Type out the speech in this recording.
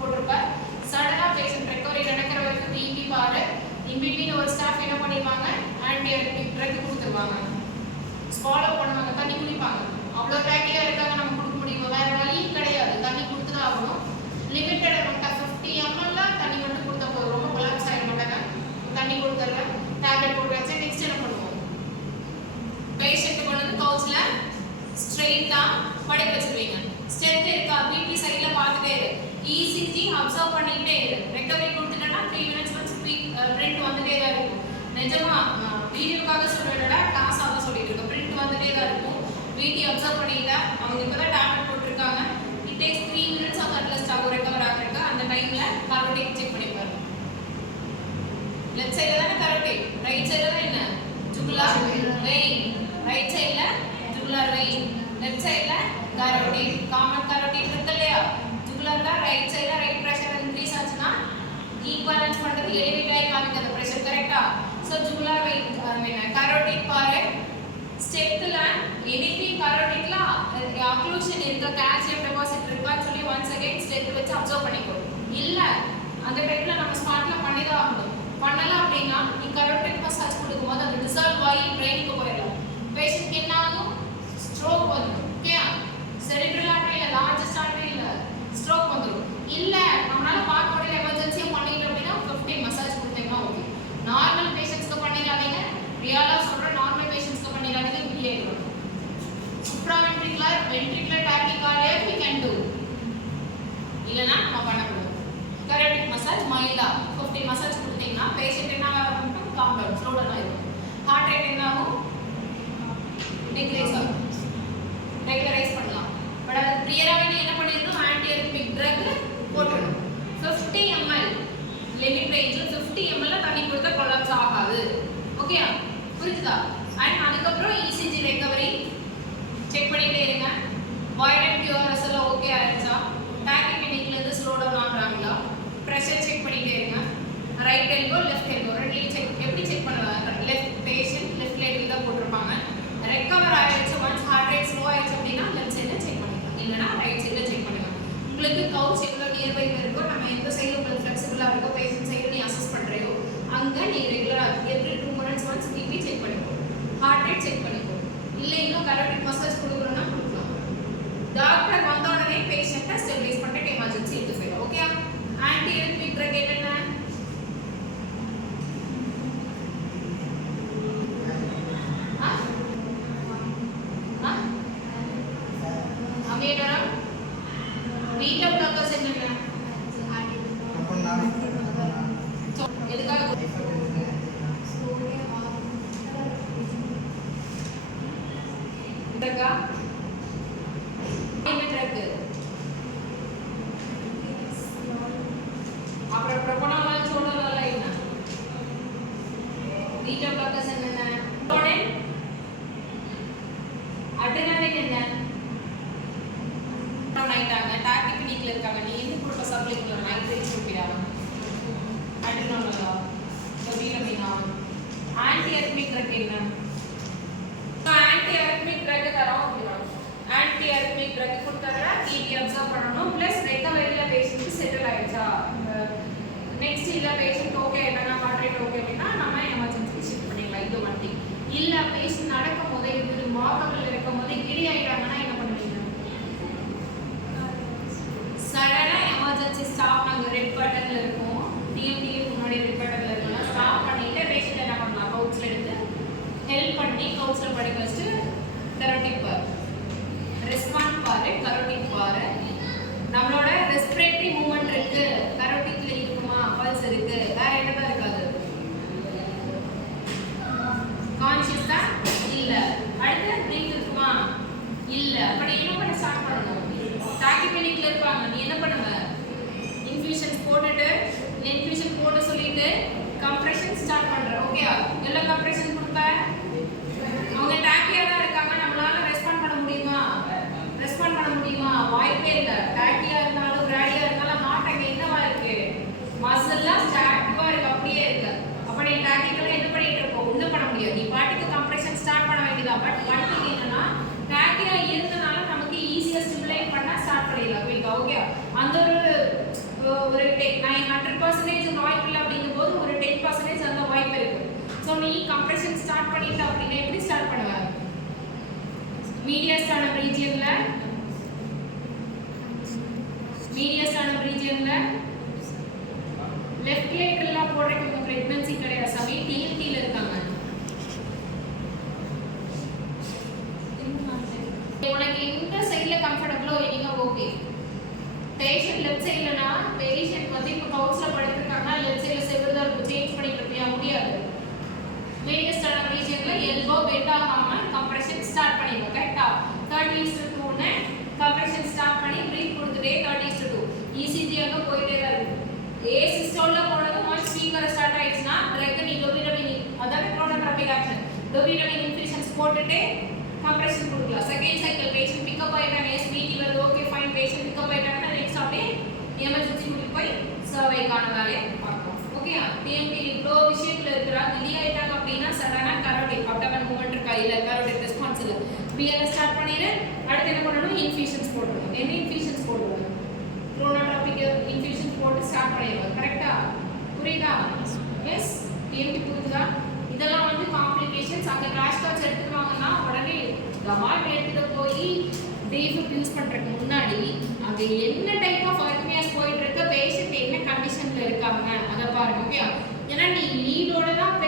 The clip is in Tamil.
போட்டிருப்பார். சடனா பேஷண்ட் ரெக்கவரி நடக்கிற வரைக்கும் பிபி பாரு. இன்பிட்வீன் ஒரு ஸ்டாஃப் என்ன பண்ணிடுவாங்க, ஆன்டி அரித்மிக் ட்ரக் கொடுத்துருவாங்க, ஃபாலோ பண்ணுவாங்க, தண்ணி குடிப்பாங்க. அவ்வளோ டேக்கியா இருக்காங்க, நம்ம கொடுக்க முடியும், வேற வழியும் கிடையாது, தண்ணி கொடுத்து தான் ஆகணும். லிமிட்டட் அமௌண்ட் 50 ml தண்ணி மட்டும் கொடுத்தா போதும், ரொம்ப கொலாப்ஸ் ஆகிட மாட்டாங்க. தண்ணி கொடுத்துட்றேன், டேப்லெட் போட்டாச்சு. நெக்ஸ்ட் என்ன பண்ணுவோம், பேஷண்ட் கொண்டு வந்து கவுச்ல ஸ்ட்ரெயிட்டா படுக்க வச்சிருவீங்க. ஸ்ட்ரென்த் இருக்கா, பிபி சைடுல பார்த்துட்டே இரு, இசிஜி அப்சர்வ் பண்ணிக்கிட்டே இரு. ரெக்கவரி கொடுத்துட்டேன்னா 3 minutes once பிரிண்ட் வந்துட்டே தான் இருக்கும். நிஜமா வீடியோக்காக சொல்றத கிளாஸாக தான் சொல்லிட்டு இருக்கோம். பிரிண்ட் வந்துட்டே தான் இருக்கும். வீடி அப்சர்வ் பண்ணிட்டா அவங்க இப்போதான் டேப்லெட் போட்டிருக்காங்க. It takes 3 minutes of at least ஆகும் ரெக்கவர் ஆகிறதுக்கு. அந்த டைம்ல கரோட்டிக் செக் பண்ணி பாருங்க. லெஃப்ட் சைடுல தானே கரோட்டிக், ரைட் சைடுல தான் என்ன ஜுகுலார் வெயின். ரைட் சைடுல ஜுகுலார் வெயின், லெஃப்ட் சைடுல கரோட்டிக். காமன் கரோட்டிக் இருக்கு இல்லையா, ஜுகுலார் தான் ரைட் சைடுல. ரைட் பிரஷர் இன்க்ரீஸ் ஆச்சுன்னா ஈக்குவலன்ஸ் பண்றது எலிவேட் ஆகி காமிக்கிறது பிரஷர், கரெக்ட்டா? சோ ஜுகுலார் வெயின் கரோட்டிக் பாரு. ஸ்டெப்ல எனிதிங் கரோட்டிக்ல அக்ளூஷன் இருக்க, கால்சியம் டெபாசிட் இருக்கான்னு சொல்லி ஒன்ஸ் அகைன் ஸ்டெப் வச்சு அப்சர்வ் பண்ணிக்கோ. இல்ல அந்த டைம்ல நம்ம ஸ்மார்ட்ல பண்ணி தான் ஆகணும். பண்ணல அப்படின்னா நீ கரோட்டிக் மசாஜ் கொடுக்கும்போது அது டிசால்வ் ஆகி பிரெயினுக்கு போயிடலாம். பேஷண்ட்க்கு என்ன ஆகும், ஸ்ட்ரோக் வந்துடும். ஓகே, செரிப்ரல் ஆர்டரி இல்ல, லார்ஜஸ்ட் ஆர்டரி இல்ல, ஸ்ட்ரோக் வந்துடும். இல்ல நம்மளால பார்க்க முடியல, எமர்ஜென்சியா பண்ணிட்டோம் அப்படின்னா 50 மசாஜ் கொடுத்தீங்கன்னா ஓகே. நார்மல் பேஷண்ட்ஸ்க்கு பண்ணிடாதீங்க, ரியலா சொல்ற நார்மல் பேஷண்ட்ஸ்க்கு பண்ணிடாதீங்க, இப்படியே இருக்கும். Supraventricular ventricular tachycardia we can do, இல்லனா நம்ம பண்ணக்கூடாது. கரோட்டிக் மசாஜ் மைல்டா 50 மசாஜ் கொடுத்தீங்கன்னா பேஷண்ட் என்ன ஆகும், காம் டவுன், ஸ்லோ டவுன் ஆகும். ஹார்ட் ரேட் என்ன ஆகும், டிக்ரீஸ் ஆகும். ரெகுலரைஸ் பண்ணலாம். பட் அது ப்ரியராவே நீ என்ன பண்ணிரணும், ஆன்டி அரித்மிக் ட்ரக் போட்டுறணும். 50 ml லிமிட் ரேஞ்ச்ல 50 ml தண்ணி கொடுத்தா கொலாப்ஸ் ஆகாது. ஓகே, புரியுதா? அண்ட் அதுக்கப்புறம் இசிஜி ரெக்கவரி செக் பண்ணிட்டே இருங்க. வாய்ட் அண்ட் QRS எல்லாம் ஓகே ஆயிடுச்சா, டாக்கிபெனிக்ல இருந்து ஸ்லோ டவுன் ஆகுறாங்களா, பிரஷர் செக் பண்ணிட்டே இருங்க. ரைட் எல்போ லெஃப்ட் எல்போ ரெண்டையும் செக். எப்படி செக் பண்ணுவாங்க, லெஃப்ட் பேஷண்ட் லெஃப்ட் லேடில் தான் போட்டிருப்பாங்க. ரெக்கவர் ஆயிடுச்சு, ஒன்ஸ் ஹார்ட் ரேட் ஸ்லோ ஆயிடுச்சு அப்படின்னா லெஃப்ட் சைடில் செக் பண்ணிக்கலாம், இல்லைனா ரைட் சைடில் செக் பண்ணிக்கலாம். உங்களுக்கு கவுச் எவ்வளோ நியர்பைல இருக்கோ, நம்ம எந்த சைடு உங்களுக்கு ஃப்ளெக்சிபிளாக இருக்கோ, பேஷண்ட் சைடு நீ அசஸ் பண்ணுறியோ அங்கே நீ ரெகுலராக every 2 minutes once BP check பண்ணிக்கோ, ஹார்ட் ரேட் செக் பண்ணிக்கோ. இல்லை இன்னும் கரோட்டிக் மசாஜ் கொடுக்குறோன்னா கொடுக்கலாம். டாக்டர் வந்த உடனே பேஷண்ட்டை ஸ்டெபிலைஸ் பண்ணிட்டு எமர்ஜென்சி எடுத்து போயிடும். ஓகே, ஆன்டி அரித்மிக் ட்ரக் என்னென்ன, அமீடரம், பீட்டா பிளாக்கர்ஸ் என்னென்ன, எதுக்காக ட்ரக்கா, என்ன ட்ரக், அப்புறம் ப்ரோபனோலால் சோடோலால் என்ன, பீட்டா பிளாக்கர்ஸ் என்னென்ன, அட்ரினலின் என்ன, ஆயிட்டாங்க டாக்கிபெனிக்ல இருக்காங்க, நீ என்ன கொடுக்க சப்ளைக்குள்ள நைட்ரேட் கொடுப்பிடாங்க, அட்ரினோலா டோபிரமினா. ஆன்டி அரித்மிக் ட்ரக் என்ன, ஆன்டி அரித்மிக் ட்ரக் தரோம். ஆன்டி அரித்மிக் ட்ரக் கொடுத்தா பிபி அப்சர்வ் பண்ணணும், பிளஸ் ரெக்கவரியில பேஷண்ட் செட்டில் ஆயிடுச்சா. நெக்ஸ்ட் இல்ல பேஷண்ட் ஓகே ஆயிட்டாங்க, ஹார்ட் ரேட் ஓகே அப்படின்னா நம்ம எமர்ஜென்சி ஷிஃப்ட் பண்ணிக்கலாம். இது வண்டி இல்ல பேஷண்ட் நடக்கும் போதே இது வாக்கபிள் இருக்கும் போதே கிடி ஆயிட்டாங்கன்னா என்ன பண்ணுவீங்க, சடனா எமர்ஜென்சி ஸ்டாப். நாங்கள் ரெட் பட்டன்ல இருக்கோம், டிஎம்டிக்கு முன்னாடி ரெட் பட்டன்ல இருக்கோம், ஸ்டாப் பண்ணிட்டு பேஷண்ட் என்ன பண்ணலாம், கவுச்ல எடுத்து ஹெல்ப் பண்ணி கவுச்ல படுக்க வச்சுட்டு கரோட்டிக் பாரு, ரெஸ்பாண்ட் பாரு, கரோட்டிக் பாரு. நம்மளோட ரெஸ்பிரேட்டரி மூவ்மெண்ட் இருக்கு, கரோட்டிக்ல இருக்குமா, பல்ஸ் இருக்கு, வேற என்னதான் இருக்காது, கான்ஷியஸ் தான் இல்ல. அடுத்து பிரீத் இருக்குமா, இல்ல. அப்ப நீ என்ன பண்ண ஸ்டார்ட் பண்ணணும், டாக்கிபெனிக்ல இருப்பாங்க, நீ என்ன பண்ணுவ, இன்ஃபியூஷன் போட்டுட்டு இன்ஃபியூஷன் போட்டு சொல்லிட்டு கம்ப்ரெஷன் ஸ்டார்ட் பண்ற. ஓகே, எவ்வளோ கம்ப்ரெஷன் கொடுப்ப, அவங்க டாக்கியா தான் இருக்காங்க, நம்மளால ரெஸ்பாண்ட் பண்ண முடியுமா, ரெஸ்பாண்ட் பண்ண முடியுமா, வாய்ப்பே இல்லை. டாக்கியா இருந்தாலும் கிராடியா இருந்தாலும் ஹார்ட் அங்கே என்னவா இருக்கு, மசில்லாம் ஸ்டாக்டிவா இருக்கு, அப்படியே இருக்கு. அப்ப நீ டாக்கிக்கெல்லாம் என்ன பண்ணிட்டு இருப்போம், ஒன்றும் பண்ண முடியாது, நீ பாட்டுக்கு கம்ப்ரெஷன் ஸ்டார்ட் பண்ண வேண்டியதான். பட் ஒன் திங் என்னன்னா, டாக்கியா இருந்தனால நமக்கு ஈஸியா ஸ்டிமுலேட் பண்ண ஸ்டார்ட் பண்ணிடலாம் குயிக்கா. ஓகே, அந்த ஒரு இப்போ ஒரு 100% வாய்ப்பு இல்லை அப்படிங்கும்போது ஒரு 10% அந்த வாய்ப்பு இருக்கு. ஸோ நீ கம்ப்ரெஷன் ஸ்டார்ட் பண்ணிட்ட அப்படின்னா எப்படி ஸ்டார்ட் பண்ணுவ? மீடியஸ்டான ரீஜியன்ல லெஃப்ட் லேட்டரலா போடுறதுக்கு பிரெக்னன்சி கிடையாது சாமி, டிஎன்டில இருக்காங்க. உனக்கு எந்த சைடுல கம்ஃபர்டபிளோ நீங்க ஓகே. பேஷண்ட் லெஃப்ட் சைடுலனா பேஷண்ட் வந்து இப்போ கவுன்ஸ்ல படுத்துட்டாங்கன்னா லெஃப்ட் சைடுல செவர்தா இருக்கும், சேஞ்ச் பண்ணிட்டு இருப்பியா? முடியாது. மீடியஸ்டான ரீஜியன்ல எல்போ பெண்ட் ஆகாம கம்ப்ரெஷன் ஸ்டார்ட் பண்ணிடுங்க. கரெக்ட்டா? 30:2 னு கம்ப்ரெஷன் ஸ்டார்ட் பண்ணி பிரீத் கொடுத்துட்டே 30:2 இசிஜி அங்க போயிட்டே தான் இருக்கும். ஏ சிஸ்டோல்ல போனது ஒன்ஸ் ஸ்பீக்கர் ஸ்டார்ட் ஆயிடுச்சுனா ட்ரக் நீ டோபிடமின் அதாவது ப்ரோனோட்ராபிக் ஆக்ஷன் டோபிடமின் இன்ஃபியூஷன்ஸ் போட்டுட்டு கம்ப்ரெஷன் கொடுக்கலாம். செகண்ட் சைக்கிள் பேஷண்ட் பிக்கப் ஆயிட்டாங்க, எஸ்பிடி வருது, ஓகே ஃபைன், பேஷண்ட் பிக்கப் ஆயிட்டாங்கன்னா நெக்ஸ்ட் அப்படியே எமர்ஜென்சி கூட்டி போய் சர்வைக்கான வேலையை பார்க்கலாம். ஓகே, டிஎன்டி இவ்வளோ விஷயத்துல இருக்கிறாங்க. டிலே ஆயிட்டாங்க அப்படின்னா சடனா கரோட்டிக் அப்டமன் மூவ்மெண்ட் இருக்கா இல்லை, கரோட்டிக் ரெஸ்பான்ஸ் இல்லை, பிஎல்எஸ் ஸ்டார்ட் பண்ணிடு. அடுத்து என்ன பண்ணணும்? இன்ஃபியூஷன்ஸ் போடணும். என்ன இன்ஃபியூஷன்ஸ் போடுவோம்? ப்ரோனோட்ராபிக் இன்ஃபியூஷன்ஸ் போட்டு ஸ்டார்ட் பண்ணிடுவோம். கரெக்டா? புரியுதா? எஸ், டிஎன்டி புரியுதா? இதெல்லாம் வந்து காம்ப்ளிகேஷன்ஸ். அங்கே கிராஷ் கார்ட்ஸ் எடுத்துருவாங்கன்னா உடனே கமாட் எடுத்துட்டு போய் டீஃபுட் யூஸ் பண்ணுறதுக்கு முன்னாடி அங்கே என்ன டைப் ஆஃப் அர்த்மியாஸ் போயிட்டு இருக்க, பேஷண்ட் என்ன கண்டிஷனில் இருக்காங்க அதை பாருங்க. ஓகே, ஏன்னா நீ லீடோட தான்